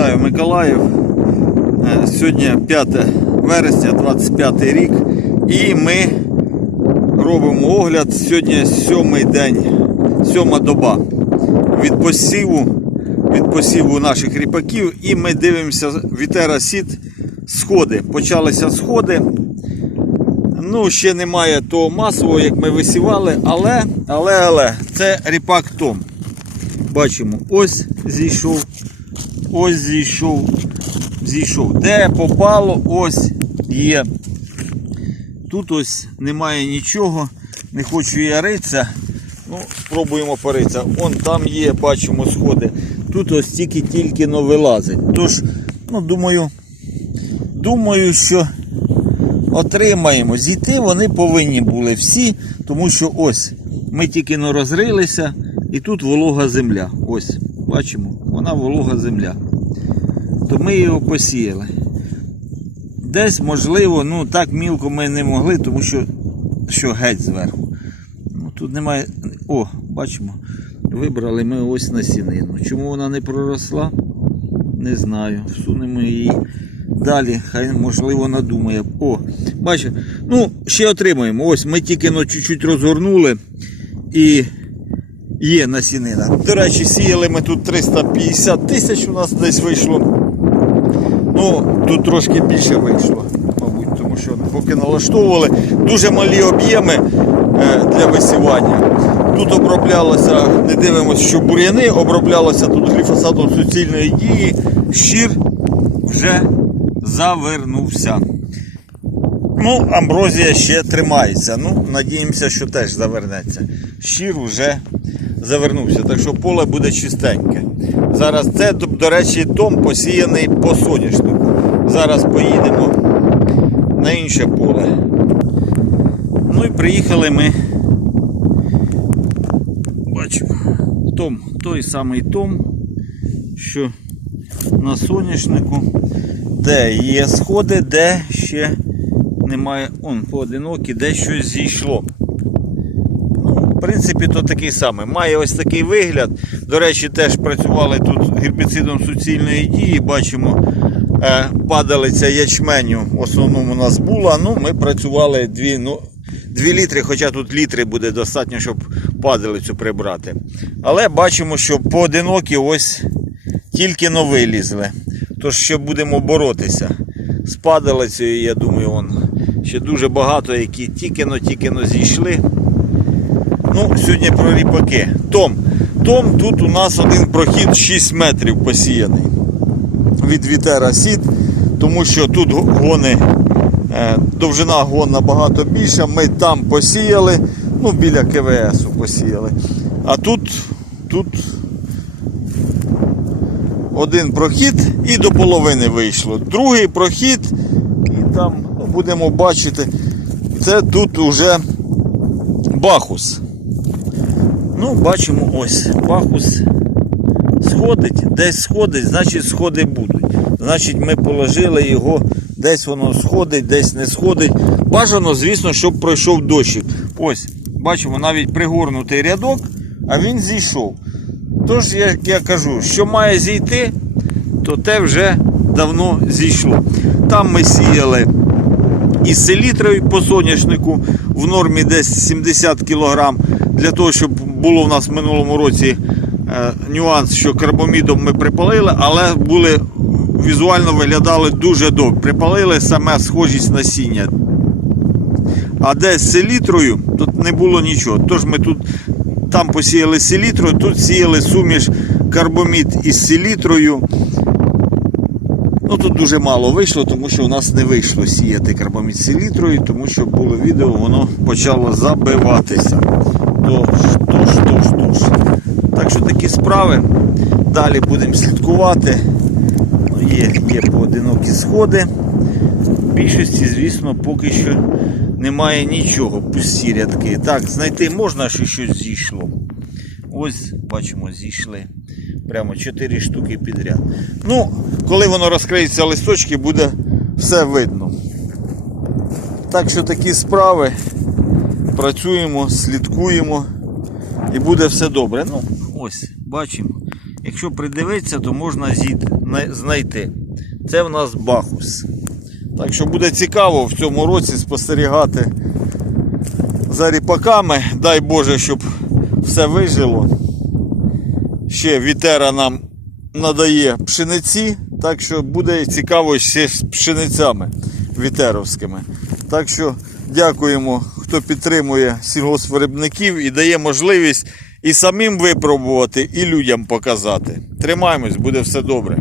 Вітаю Миколаїв. Е, Сьогодні 5 вересня, 25 рік. І ми робимо огляд. Сьогодні сьомий день, сьома доба від посіву, від посіву наших ріпаків. І ми дивимося Вітера Сіт сходи. Почалися сходи. Ну, ще немає того масового, як ми висівали, але, але, але, це ріпак Том. Бачимо, ось зійшов, ось зійшов, зійшов. Де попало, ось є. Тут ось немає нічого, не хочу я ритися. Ну, спробуємо поритися. Вон там є, бачимо сходи. Тут ось тільки-тільки но вилазить. Тож, ну, думаю, думаю, що отримаємо. Зійти вони повинні були всі, тому що ось ми тільки розрилися, і тут волога земля. Ось, бачимо, вона волога земля. То ми його посіяли. Десь, можливо, ну так мілко ми не могли, тому що, що геть зверху. Ну, тут немає. О, бачимо. Вибрали ми ось насінину. Чому вона не проросла? Не знаю. Всунемо її далі. Хай можливо надумає. О, бачите. Ну, ще отримаємо. Ось ми тільки ну, чуть-чуть розгорнули і є насінина. До речі, сіяли ми тут 350 тисяч у нас десь вийшло. Ну, тут трошки більше вийшло, мабуть, тому що поки налаштовували дуже малі об'єми е, для висівання. Тут оброблялося, не дивимося, що бур'яни, оброблялося тут гліфосатом суцільної дії. Щір вже завернувся. Ну, амброзія ще тримається. Ну, надіємося, що теж завернеться. Щір вже завернувся, так що поле буде чистеньке. Зараз це, до- речі, том посіяний по соняшнику. Зараз поїдемо на інше поле. Ну і приїхали ми. Бачимо. Том, той самий том, що на соняшнику, де є сходи, де ще немає. Он поодинокі, де щось зійшло. В принципі, то такий самий. Має ось такий вигляд. До речі, теж працювали тут гербіцидом суцільної дії. Бачимо, е, падалиця ячменю в основному у нас була. Ну, ми працювали 2, ну, 2 літри, хоча тут літри буде достатньо, щоб падалицю прибрати. Але бачимо, що поодинокі ось тільки но вилізли. Тож ще будемо боротися з падалицею, я думаю, он ще дуже багато, які тільки-но, тільки-но зійшли. Сьогодні про ріпаки. Том. Том, тут у нас один прохід 6 метрів посіяний від вітера сіт, тому що тут гони, е, довжина гон набагато більша. Ми там посіяли, ну біля КВС посіяли. А тут, тут один прохід і до половини вийшло. Другий прохід, і там будемо бачити, це тут уже бахус. Ну, бачимо ось, бахус сходить, десь сходить, значить сходи будуть. Значить, ми положили його, десь воно сходить, десь не сходить. Бажано, звісно, щоб пройшов дощик. Ось, бачимо, навіть пригорнутий рядок, а він зійшов. Тож, як я кажу, що має зійти, то те вже давно зійшло. Там ми сіяли із селітрою по соняшнику в нормі десь 70 кг. Для того, щоб було в нас в минулому році е, нюанс, що карбомідом ми припалили, але були візуально виглядали дуже добре. Припалили саме схожість насіння. А де з селітрою, тут не було нічого. Тож ми тут там посіяли селітрою, тут сіяли суміш карбомід із селітрою. Ну тут дуже мало вийшло, тому що у нас не вийшло сіяти карбамід селітрою, тому що було відео, воно почало забиватися. Тож, тож, тож, тож. Так що такі справи. Далі будемо слідкувати. Ну, Є, є поодинокі сходи. В більшості, звісно, поки що немає нічого, пусті рядки. Так, знайти можна, що щось зійшло. Ось, бачимо, зійшли. Прямо 4 штуки підряд. Ну, коли воно розкриється листочки, буде все видно. Так що такі справи. Працюємо, слідкуємо і буде все добре. Ну, ось, бачимо. Якщо придивитися, то можна зід- знайти. Це в нас Бахус. Так що буде цікаво в цьому році спостерігати за ріпаками. Дай Боже, щоб все вижило. Ще вітера нам надає пшениці, так що буде цікаво ще з пшеницями вітеровськими. Так що дякуємо, хто підтримує сільгоспвиробників і дає можливість і самим випробувати, і людям показати. Тримаємось, буде все добре.